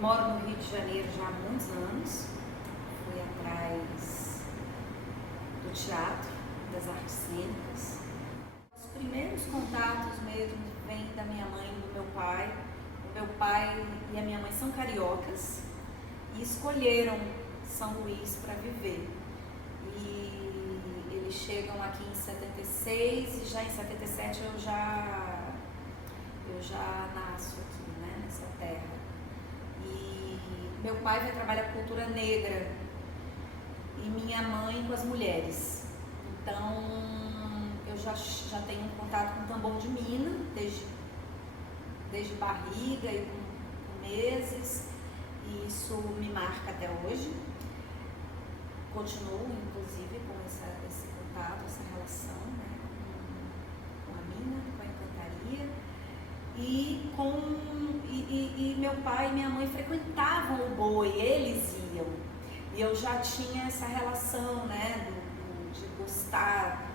Moro no Rio de Janeiro já há muitos anos, fui atrás do teatro, das artes cênicas. Os primeiros contatos mesmo vêm da minha mãe e do meu pai. O meu pai e a minha mãe são cariocas e escolheram São Luís para viver. E eles chegam aqui em 76 e já em 77 eu já nasço aqui, né, nessa terra. E meu pai vai trabalhar com cultura negra e minha mãe com as mulheres. Então eu já tenho um contato com tambor de mina desde barriga e com meses, e isso me marca até hoje. Continuo inclusive com esse contato, essa relação, né, com a mina, com a encantaria. E meu pai e minha mãe frequentavam o boi, eles iam. E eu já tinha essa relação, né, de gostar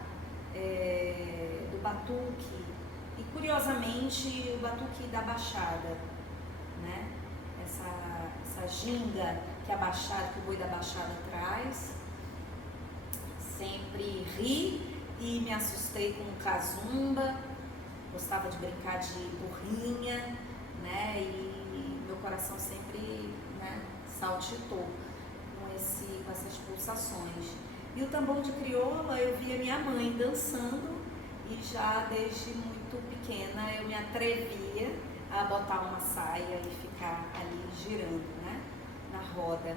do batuque. E curiosamente o batuque da Baixada, né? Essa ginga que o boi da Baixada traz. Sempre ri e me assustei com o cazumba. Gostava de brincar de burrinha, né? E meu coração sempre, né, saltitou com essas pulsações. E o tambor de crioula eu via minha mãe dançando e já desde muito pequena eu me atrevia a botar uma saia e ficar ali girando, né, na roda.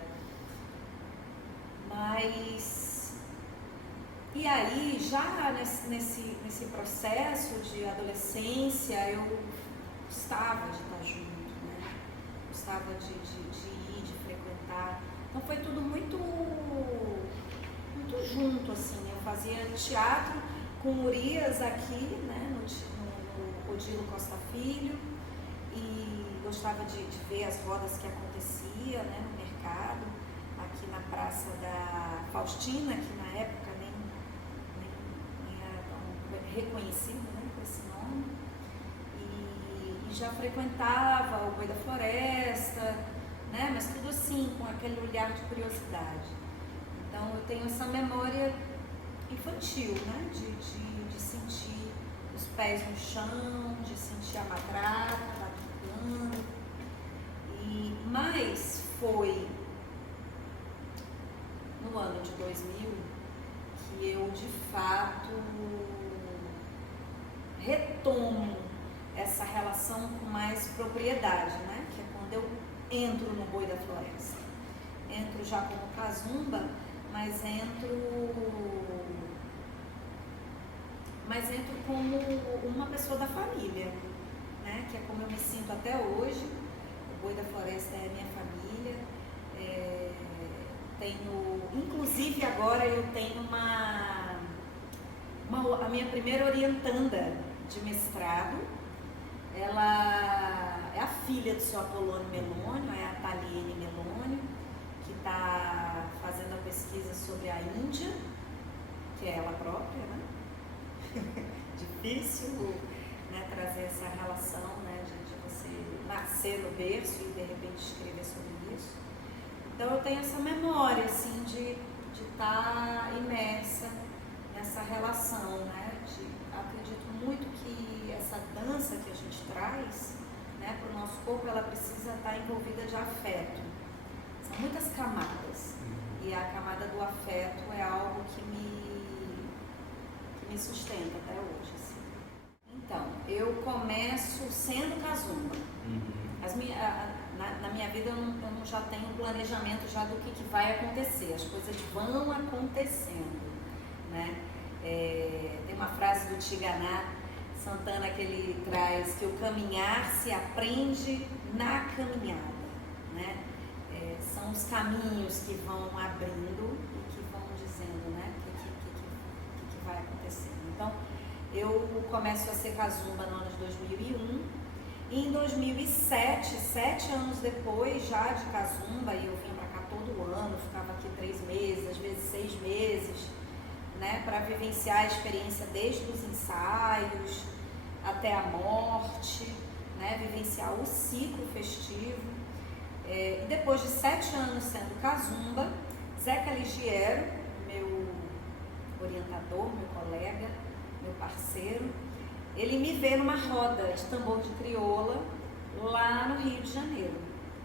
E aí, já nesse processo de adolescência, eu gostava de estar junto, né? Gostava de ir, de frequentar. Então foi tudo muito junto, assim. Eu fazia teatro com Urias aqui, né? No Odilo Costa Filho, e gostava de ver as rodas que acontecia, né, no mercado, aqui na Praça da Faustina, que na época nem era tão reconhecido, né, por esse nome, e já frequentava o Boi da Floresta, né, mas tudo assim, com aquele olhar de curiosidade. Então eu tenho essa memória infantil, né, de sentir os pés no chão, de sentir a matraca batucando. Mas foi no ano de 2000 que eu de fato retomo essa relação com mais propriedade, né? Que é quando eu entro no Boi da Floresta. Entro já como cazumba, mas entro como uma pessoa da família, né? Que é como eu me sinto até hoje. O Boi da Floresta é a minha família. Inclusive agora eu tenho a minha primeira orientanda de mestrado. Ela é a filha do seu Apolônio Melônio, é a Taliene Melônio, que está fazendo a pesquisa sobre a Índia, que é ela própria, né? Difícil, né, trazer essa relação, né, de você nascer no berço e de repente escrever sobre isso. Então eu tenho essa memória, assim, de estar imersa nessa relação, né? Acredito muito que essa dança que a gente traz, né, para o nosso corpo, ela precisa estar envolvida de afeto. São muitas camadas, e a camada do afeto é algo que me sustenta até hoje, assim. Então, eu começo sendo cazumba. Na minha vida eu não já tenho um planejamento já do que vai acontecer, as coisas vão acontecendo, né? Tem uma frase do Tiganá Santana que ele traz, que o caminhar se aprende na caminhada, né? São os caminhos que vão abrindo e que vão dizendo, né, o que vai acontecendo. Então, eu começo a ser cazumba no ano de 2001, e em 2007, 7 anos depois já de cazumba, e eu vim para cá todo ano, ficava aqui 3 meses, às vezes 6 meses, né, para vivenciar a experiência desde os ensaios até a morte, né, vivenciar o ciclo festivo. E depois de 7 anos sendo cazumba, Zeca Ligiero, meu orientador, meu colega, meu parceiro, ele me vê numa roda de tambor de crioula lá no Rio de Janeiro,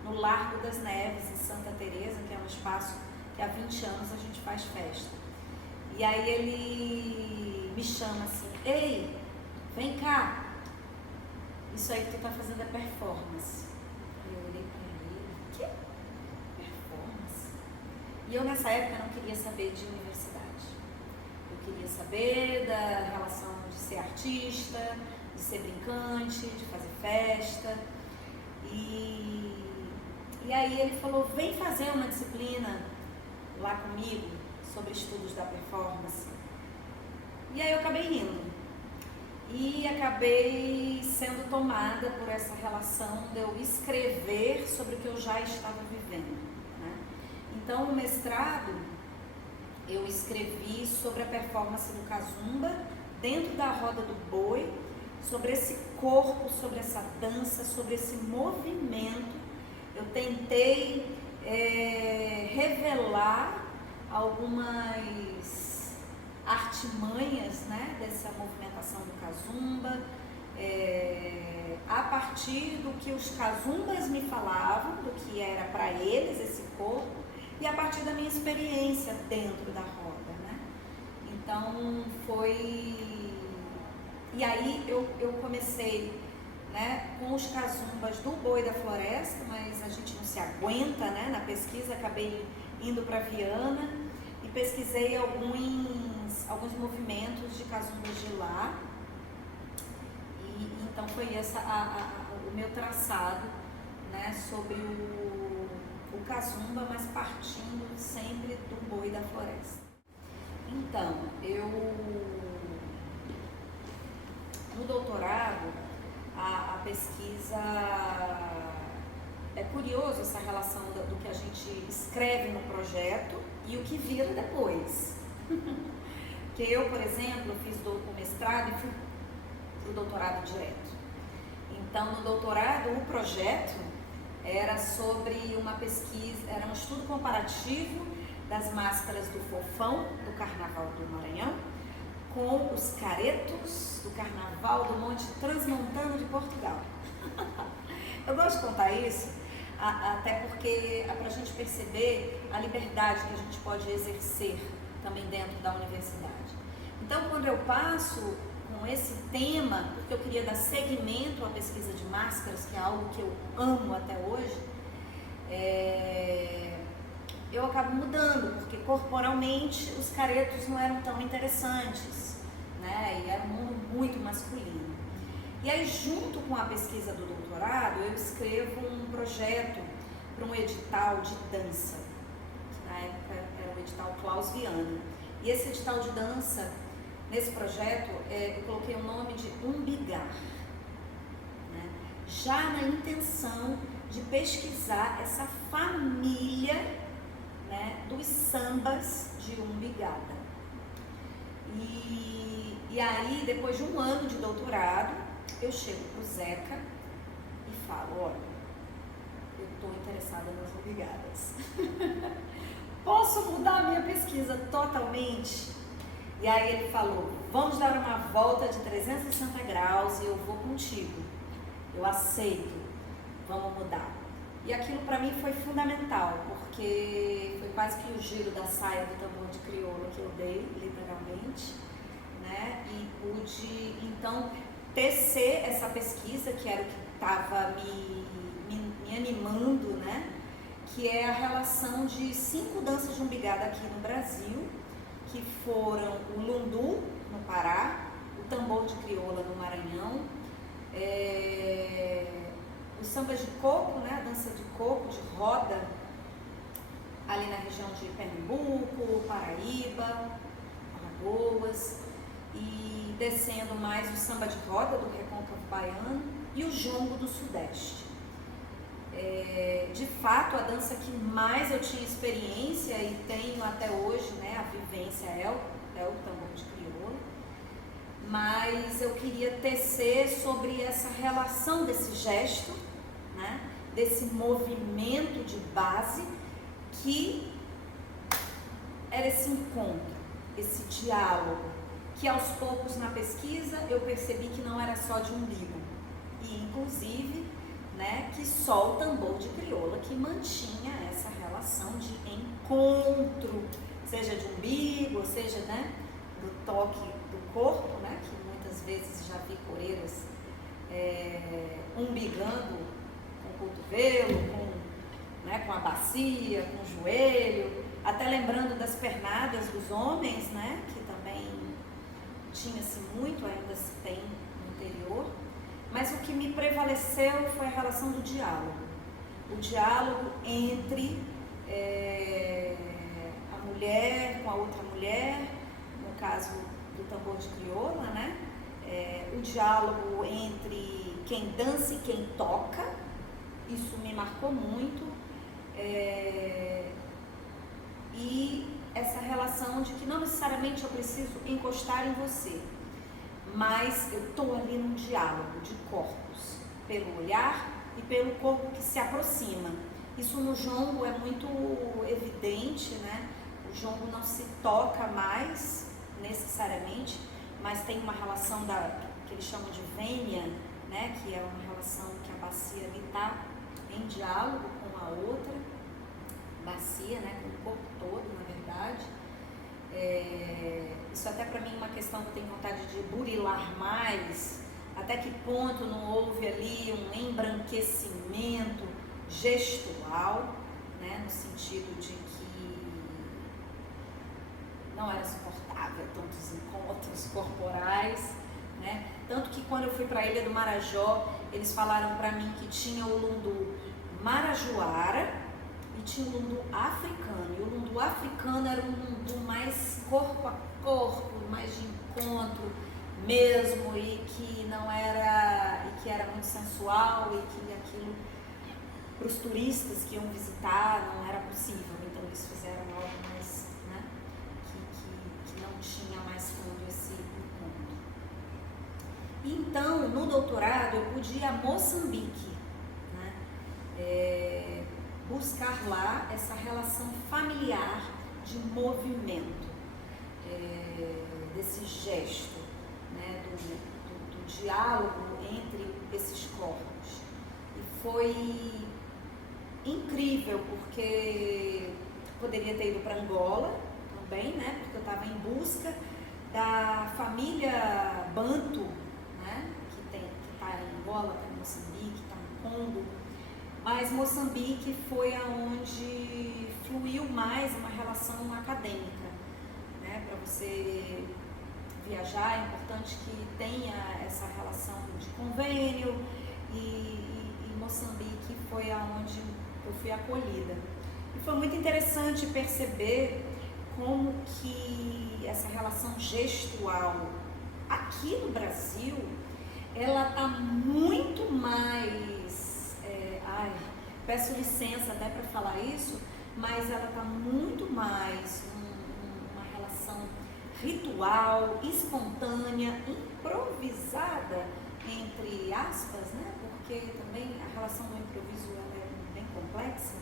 no Largo das Neves, em Santa Teresa, que é um espaço que há 20 anos a gente faz festa. E aí ele me chama assim: ei, vem cá, isso aí que tu tá fazendo é performance. E eu olhei pra ele: que? Performance? E eu nessa época não queria saber de universidade. Eu queria saber da relação de ser artista, de ser brincante, de fazer festa. E aí ele falou: vem fazer uma disciplina lá comigo sobre estudos da performance. E aí eu acabei indo. E acabei sendo tomada por essa relação de eu escrever sobre o que eu já estava vivendo, né? Então, no mestrado, eu escrevi sobre a performance do Kazumba dentro da roda do boi, sobre esse corpo, sobre essa dança, sobre esse movimento. Eu tentei revelar algumas artimanhas, né, dessa movimentação do Kazumba, a partir do que os Kazumbas me falavam, do que era para eles esse corpo, e a partir da minha experiência dentro da roda, né? Então foi... E aí eu comecei, né, com os Kazumbas do Boi da Floresta, mas a gente não se aguenta, né? Na pesquisa acabei indo para Viana e pesquisei alguns movimentos de Kazumbas de lá. E então foi esse o meu traçado, né, sobre o Kazumba, mas partindo sempre do Boi da Floresta. Então, no doutorado, a pesquisa, é curioso essa relação do que a gente escreve no projeto e o que vira depois. Porque eu, por exemplo, fiz o mestrado e fui para o doutorado direto. Então, no doutorado, o projeto era sobre uma pesquisa, era um estudo comparativo das máscaras do Fofão, do Carnaval do Maranhão, com os caretos do Carnaval do Monte Transmontano de Portugal. Eu gosto de contar isso, até porque é para a gente perceber a liberdade que a gente pode exercer também dentro da universidade. Então, quando eu passo com esse tema, porque eu queria dar seguimento à pesquisa de máscaras, que é algo que eu amo até hoje, eu acabo mudando, porque corporalmente os caretos não eram tão interessantes, né? E era um mundo muito masculino. E aí, junto com a pesquisa do doutorado, eu escrevo um projeto para um edital de dança, que na época era o edital Klaus Viana. E esse edital de dança, nesse projeto, eu coloquei o nome de Umbigar, né? Já na intenção de pesquisar essa família, né, dos sambas de umbigada. E aí, depois de um ano de doutorado, eu chego pro Zeca e falo: olha, eu estou interessada nas umbigadas. Posso mudar a minha pesquisa totalmente? E aí ele falou: vamos dar uma volta de 360 graus e eu vou contigo. Eu aceito, vamos mudar. E aquilo para mim foi fundamental, porque foi quase que o giro da saia do tambor de crioula que eu dei, literalmente, né? E pude, então, tecer essa pesquisa, que era o que estava me animando, né? Que é a relação de 5 danças de umbigada aqui no Brasil, que foram o lundu, no Pará, o tambor de crioula no Maranhão, os sambas de coco, né, a dança de coco, de roda, ali na região de Pernambuco, Paraíba, Alagoas, e descendo mais o samba de roda do Recôncavo Baiano e o jongo do Sudeste. De fato, a dança que mais eu tinha experiência e tenho até hoje, né, a vivência é o tambor de crioula, mas eu queria tecer sobre essa relação desse gesto, né, desse movimento de base que era esse encontro, esse diálogo, que aos poucos na pesquisa eu percebi que não era só de umbigo, e inclusive, né, que só o tambor de crioula que mantinha essa relação de encontro, seja de umbigo, seja, né, do toque do corpo, né, que muitas vezes já vi coreiras umbigando com o cotovelo, com a bacia, com o joelho, até lembrando das pernadas dos homens, né, que também tinha-se muito, ainda se tem no interior, mas o que me prevaleceu foi a relação do diálogo. O diálogo entre a mulher com a outra mulher, no caso do tambor de crioula, né? O diálogo entre quem dança e quem toca, isso me marcou muito. E essa relação de que não necessariamente eu preciso encostar em você, mas eu estou ali num diálogo de corpos, pelo olhar e pelo corpo que se aproxima. Isso no jongo é muito evidente, né? O jongo não se toca mais necessariamente, mas tem uma relação que eles chamam de vênia, né? Que é uma relação que a bacia ali está em diálogo com a outra bacia, né? Com o corpo todo, na verdade. Isso até para mim é uma questão que eu tenho vontade de burilar mais, até que ponto não houve ali um embranquecimento gestual, né, no sentido de que não era suportável tantos encontros corporais, né? Tanto que quando eu fui para a Ilha do Marajó, eles falaram para mim que tinha o lundu marajoara e tinha o lundu africano, e o lundu africano era um lundu mais corpo a corpo, mais de encontro mesmo, e que não era, e que era muito sensual, e que aquilo para os turistas que iam visitar não era possível. Então eles fizeram algo mais, né, que não tinha mais tanto esse encontro. E então no doutorado eu pude ir a Moçambique, né, buscar lá essa relação familiar de movimento, desse gesto, né, do diálogo entre esses corpos. E foi incrível, porque poderia ter ido para Angola também, né, porque eu estava em busca da família Banto, né, que está em Angola, está em Moçambique, está no Congo. Mas Moçambique foi aonde fluiu mais uma relação acadêmica, né? Para você viajar é importante que tenha essa relação de convênio, e Moçambique foi aonde eu fui acolhida. E foi muito interessante perceber como que essa relação gestual aqui no Brasil, ela está muito mais... peço licença até para falar isso, mas ela está muito mais uma relação ritual, espontânea, improvisada, entre aspas, né? Porque também a relação do improviso ela é bem complexa,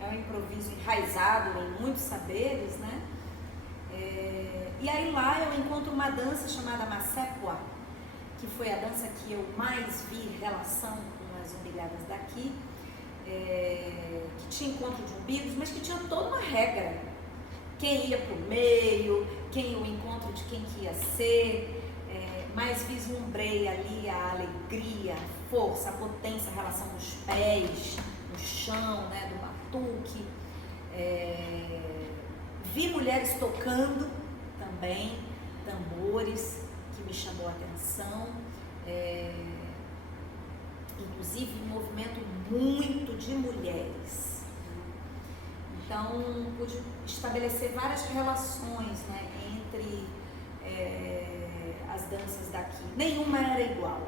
é um improviso enraizado em muitos saberes, né? E aí lá eu encontro uma dança chamada Massepua, que foi a dança que eu mais vi relação com as umbigadas daqui, que tinha encontro de umbigos, mas que tinha toda uma regra. Quem ia para o meio, o encontro de quem que ia ser, mas vislumbrei ali a alegria, a força, a potência, a relação dos pés, no chão, né, do batuque. Vi mulheres tocando também, tambores, que me chamou a atenção. Inclusive um movimento muito de mulheres. Então, pude estabelecer várias relações, né, entre as danças daqui. Nenhuma era igual,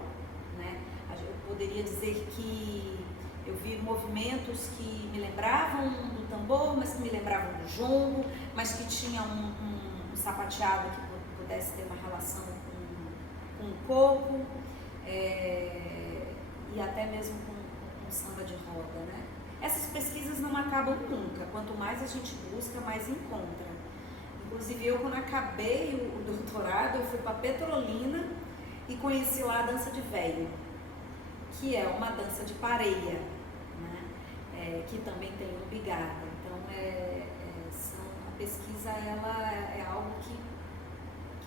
né? Eu poderia dizer que eu vi movimentos que me lembravam do tambor, mas que me lembravam do jongo, mas que tinha um sapateado que pudesse ter uma relação com o corpo. E até mesmo com samba de roda, pesquisas não acabam nunca. Quanto mais a gente busca, mais encontra. Inclusive, eu, quando acabei o doutorado, eu fui para Petrolina e conheci lá a dança de véio, que é uma dança de pareia, né? Que também tem umbigada. Então, a pesquisa ela é algo que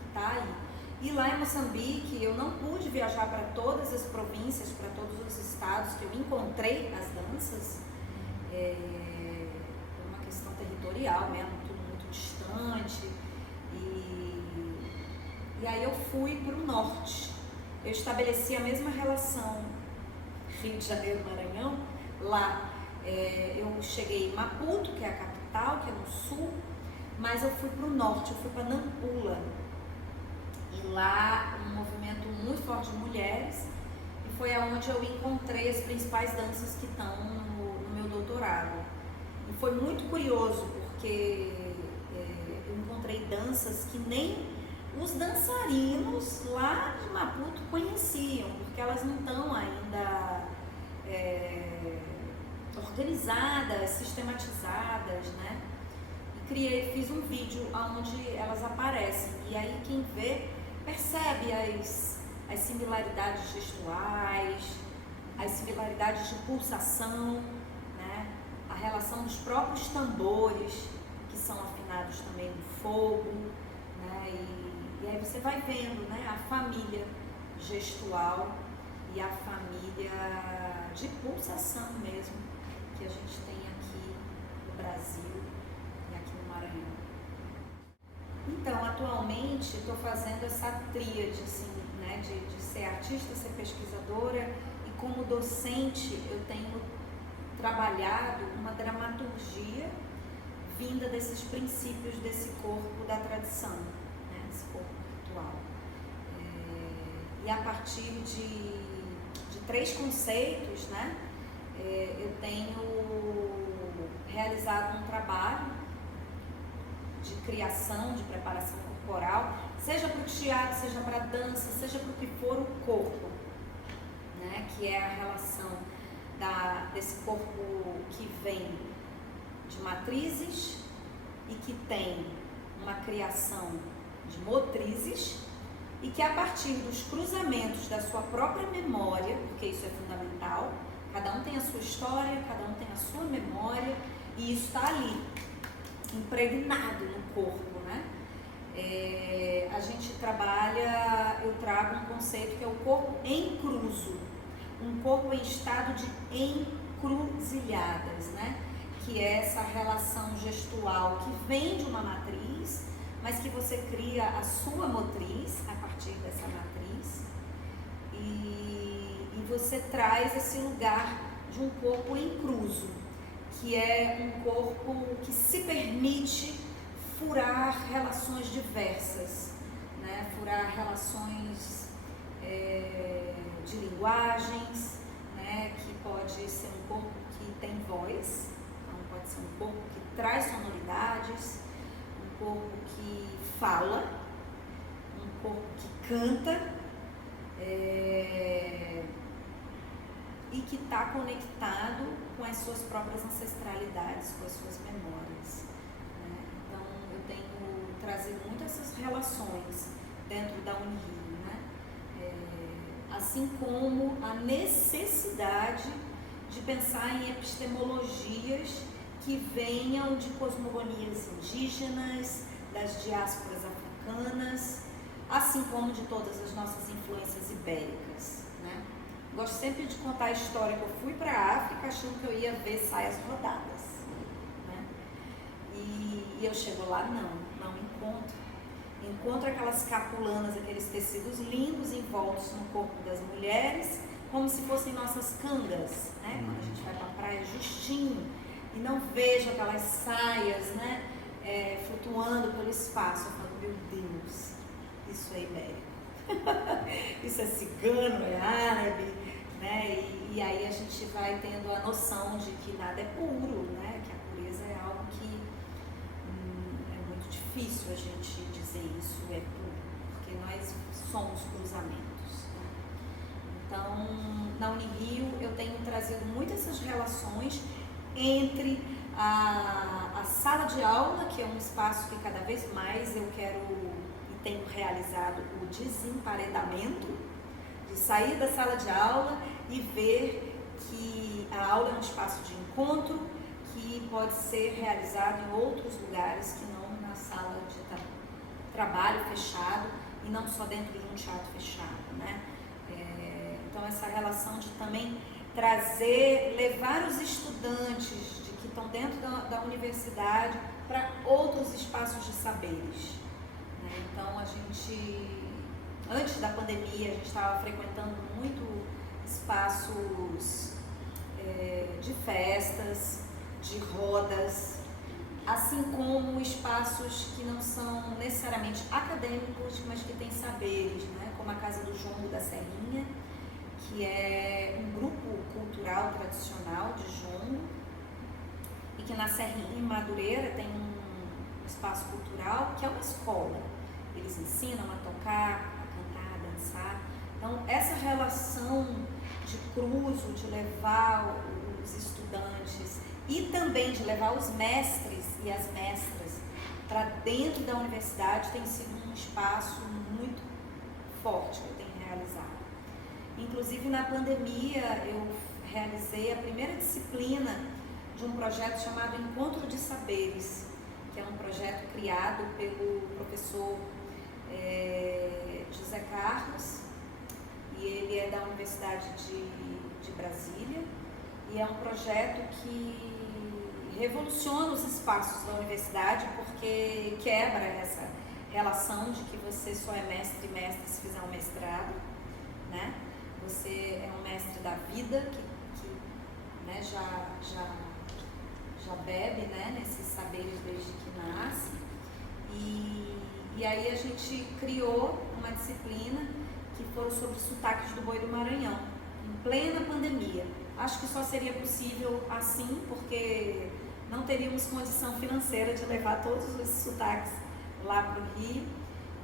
está aí. E lá em Moçambique, eu não pude viajar para todas as províncias, para todos os estados que eu encontrei as danças, por uma questão territorial mesmo, tudo muito distante. E aí eu fui para o norte. Eu estabeleci a mesma relação Rio de Janeiro, Maranhão. Lá eu cheguei em Maputo, que é a capital, que é no sul, mas eu fui para o norte, eu fui para Nampula. E lá um movimento muito forte de mulheres, e foi aonde eu encontrei as principais danças que estão no meu doutorado. E foi muito curioso, porque eu encontrei danças que nem os dançarinos lá de Maputo conheciam, porque elas não estão ainda organizadas, sistematizadas, né? E fiz um vídeo onde elas aparecem, e aí quem vê percebe as similaridades gestuais, as similaridades de pulsação, né? A relação dos próprios tambores, que são afinados também no fogo, né? E aí você vai vendo, né, a família gestual e a família de pulsação mesmo, que a gente tem aqui no Brasil e aqui no Maranhão. Então, atualmente, estou fazendo essa tríade, assim, né, de ser artista, ser pesquisadora, e como docente eu tenho trabalhado uma dramaturgia vinda desses princípios desse corpo da tradição, né, desse corpo ritual. E a partir de 3 conceitos, né, eu tenho realizado um trabalho de criação, de preparação corporal, seja para o teatro, seja para a dança, seja para o que for o corpo, né? Que é a relação desse corpo que vem de matrizes e que tem uma criação de motrizes, e que a partir dos cruzamentos da sua própria memória, porque isso é fundamental, cada um tem a sua história, cada um tem a sua memória, e isso está ali, impregnado no corpo, né? A gente trabalha, eu trago um conceito que é o corpo encruzo, um corpo em estado de encruzilhadas, né? Que é essa relação gestual que vem de uma matriz, mas que você cria a sua motriz a partir dessa matriz, e você traz esse lugar de um corpo encruzo, que é um corpo que se permite furar relações diversas, né? Furar relações de linguagens, né? Que pode ser um corpo que tem voz, então pode ser um corpo que traz sonoridades, um corpo que fala, um corpo que canta, e que está conectado com as suas próprias ancestralidades, com as suas memórias, né? Então, eu tenho trazido muito essas relações dentro da Unirio, né? Assim como a necessidade de pensar em epistemologias que venham de cosmogonias indígenas, das diásporas africanas, assim como de todas as nossas influências ibéricas, né? Gosto sempre de contar a história que eu fui para a África achando que eu ia ver saias rodadas, né? E eu chego lá, não encontro aquelas capulanas, aqueles tecidos lindos envoltos no corpo das mulheres, como se fossem nossas cangas, né? Quando a gente vai para a praia justinho, e não vejo aquelas saias, né, flutuando pelo espaço. Eu falo, meu Deus, isso é ibérico. Isso é cigano, é árabe, né? E aí a gente vai tendo a noção de que nada é puro, né? Que a pureza é algo que é muito difícil a gente dizer isso é puro, porque nós somos cruzamentos, né? Então, na Unirio eu tenho trazido muito essas relações entre a sala de aula, que é um espaço que cada vez mais eu quero e tenho realizado o desemparedamento, de sair da sala de aula e ver que a aula é um espaço de encontro que pode ser realizado em outros lugares que não na sala de trabalho fechado e não só dentro de um teatro fechado, né? Então essa relação de também levar os estudantes que estão dentro da universidade para outros espaços de saberes, né? Então a gente, antes da pandemia, a gente estava frequentando muito espaços de festas, de rodas, assim como espaços que não são necessariamente acadêmicos, mas que têm saberes, né? Como a Casa do Jongo da Serrinha, que é um grupo cultural tradicional de jongo, e que na Serrinha, em Madureira, tem um espaço cultural que é uma escola. Eles ensinam a tocar, a cantar, a dançar. Então, essa relação de cruzo, de levar os estudantes e também de levar os mestres e as mestras para dentro da universidade tem sido um espaço muito forte que eu tenho realizado. Inclusive, na pandemia, eu realizei a primeira disciplina de um projeto chamado Encontro de Saberes, que é um projeto criado pelo professor José Carlos, e ele é da Universidade de Brasília, e é um projeto que revoluciona os espaços da universidade, porque quebra essa relação de que você só é mestre e mestre se fizer um mestrado, né? Você é um mestre da vida que né, já bebe, né, nesses saberes desde que nasce. E aí a gente criou uma disciplina que foram sobre sotaques do Boi do Maranhão, em plena pandemia. Acho que só seria possível assim, porque não teríamos condição financeira de levar todos esses sotaques lá para o Rio.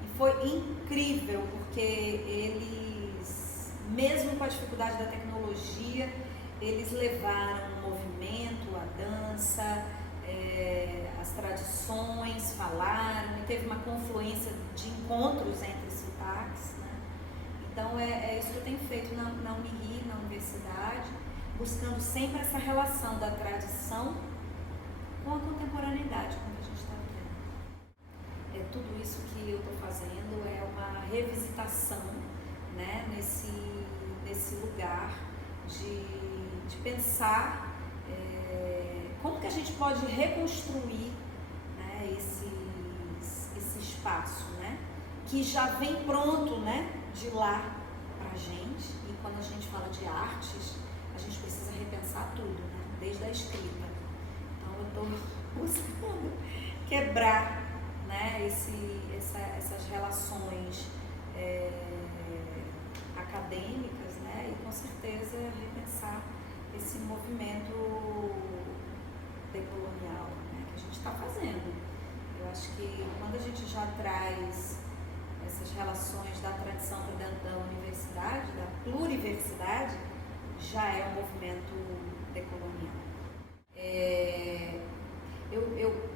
E foi incrível, porque eles, mesmo com a dificuldade da tecnologia, eles levaram o movimento, a dança, as tradições, falaram, e teve uma confluência de encontros entre sotaques, né? Então é isso que eu tenho feito na Unirio, na universidade, buscando sempre essa relação da tradição com a contemporaneidade, como a gente está vendo. Tudo isso que eu estou fazendo é uma revisitação, né, nesse lugar de pensar como que a gente pode reconstruir, né, esse espaço, né, que já vem pronto, né, de lá para a gente. E quando a gente fala de artes, a gente precisa repensar tudo, né, desde a escrita. Então eu estou buscando quebrar, né, essas relações acadêmicas, né, e com certeza repensar esse movimento decolonial, né, que a gente está fazendo. Eu acho que quando a gente já traz essas relações da tradição para dentro da universidade, da pluriversidade, já é um movimento decolonial.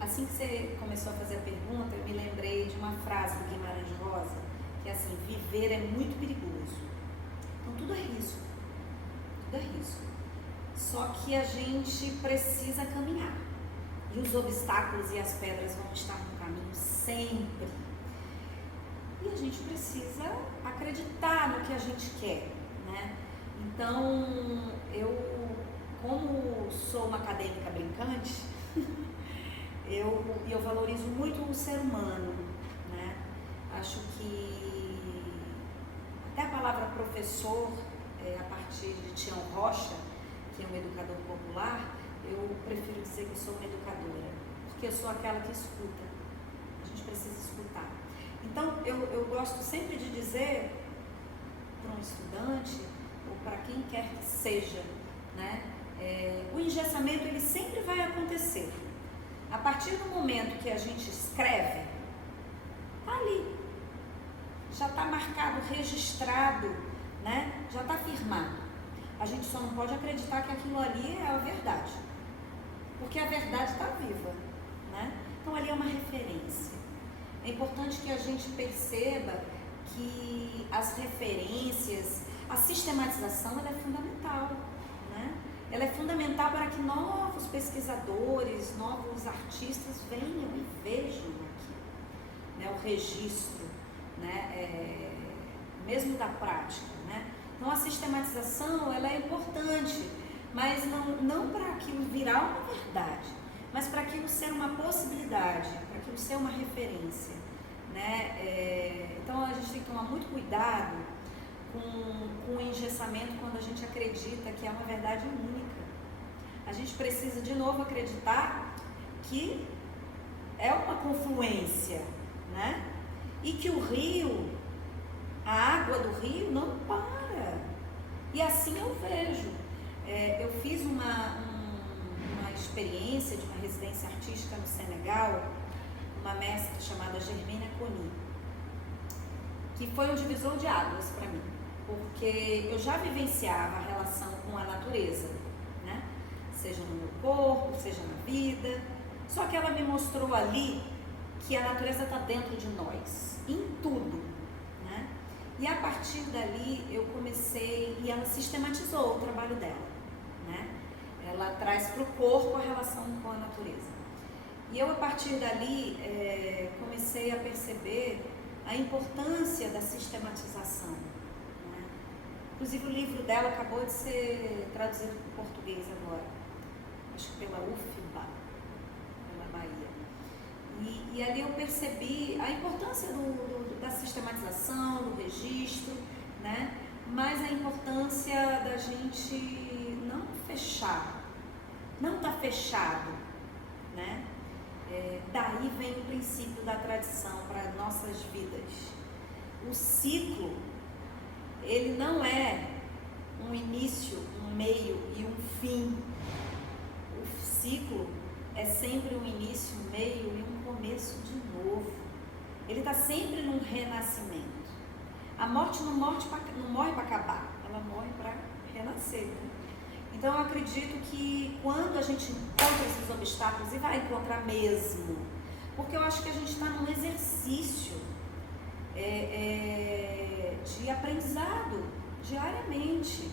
Assim que você começou a fazer a pergunta, eu me lembrei de uma frase do Guimarães Rosa, que é assim: viver é muito perigoso. Então tudo é risco, tudo é risco. Só que a gente precisa caminhar. E os obstáculos e as pedras vão estar no caminho sempre. E a gente precisa acreditar no que a gente quer, né? Então, eu, como sou uma acadêmica brincante, eu valorizo muito o ser humano, né? Acho que até a palavra professor, a partir de Tião Rocha, que é um educador popular, eu prefiro dizer que eu sou uma educadora, porque eu sou aquela que escuta. A gente precisa escutar. Então, eu gosto sempre de dizer para um estudante, ou para quem quer que seja, né, o engessamento ele sempre vai acontecer. A partir do momento que a gente escreve, está ali, já está marcado, registrado, né, já está firmado. A gente só não pode acreditar que aquilo ali é a verdade. porque a verdade está viva, né? Então ali é uma referência. É importante que a gente perceba que as referências, a sistematização, ela é fundamental, né? Ela é fundamental para que novos pesquisadores, novos artistas venham e vejam aqui, né, o registro, né, mesmo da prática, né? Então a sistematização, ela é importante, mas não para aquilo virar uma verdade, mas para aquilo ser uma possibilidade, para aquilo ser uma referência, né? Então a gente tem que tomar muito cuidado com o engessamento quando a gente acredita que é uma verdade única. A gente precisa de novo acreditar que é uma confluência, né? E que o rio, a água do rio não para. E assim eu vejo. Eu fiz uma experiência de uma residência artística no Senegal, uma mestra chamada Germaine Aconi, que foi um divisor de águas para mim, porque eu já vivenciava a relação com a natureza, né? Seja no meu corpo, seja na vida, só que ela me mostrou ali que a natureza está dentro de nós, em tudo, né? E a partir dali eu comecei, e ela sistematizou o trabalho dela, né? Ela traz para o corpo a relação com a natureza. E eu, a partir dali, comecei a perceber a importância da sistematização, né? Inclusive o livro dela acabou de ser traduzido para o português agora, acho que pela UFBA, pela Bahia. E ali eu percebi a importância da sistematização, do registro, né? Mas a importância da gente não fechar, não estar fechado, né? Daí vem o princípio da tradição para nossas vidas. O ciclo, ele não é um início, um meio e um fim. O ciclo é sempre um início, um meio e um começo de novo. Ele está sempre num renascimento. A morte não morre para acabar, ela morre para renascer, né? Então eu acredito que quando a gente encontra esses obstáculos, e vai encontrar mesmo, porque eu acho que a gente está num exercício de aprendizado diariamente.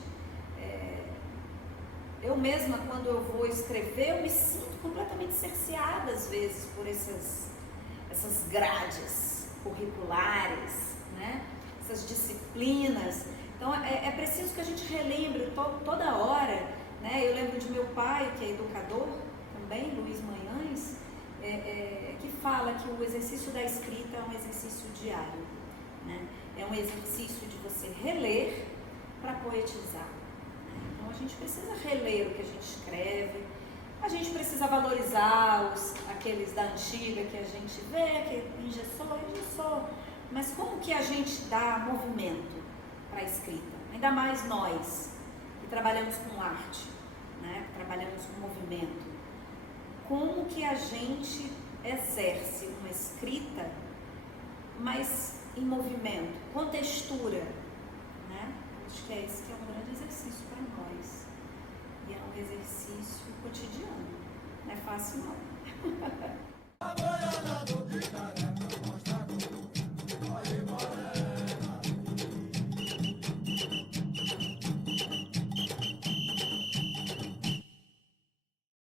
Eu mesma, quando eu vou escrever, eu me sinto completamente cerceada às vezes por essas grades curriculares, né? Essas disciplinas. Então é preciso que a gente relembre toda hora, né? Eu lembro de meu pai, que é educador também, Luiz Manhães, que fala que o exercício da escrita é um exercício diário, né? É um exercício de você reler para poetizar. Então a gente precisa reler o que a gente escreve, a gente precisa valorizar aqueles da antiga que a gente vê, que engessou, mas como que a gente dá movimento para a escrita? Ainda mais nós, que trabalhamos com arte, né? Trabalhamos com movimento. Como que a gente exerce uma escrita, mas em movimento, com textura, né? Acho que é esse que é um grande exercício para nós. E é um exercício cotidiano. Não é fácil não.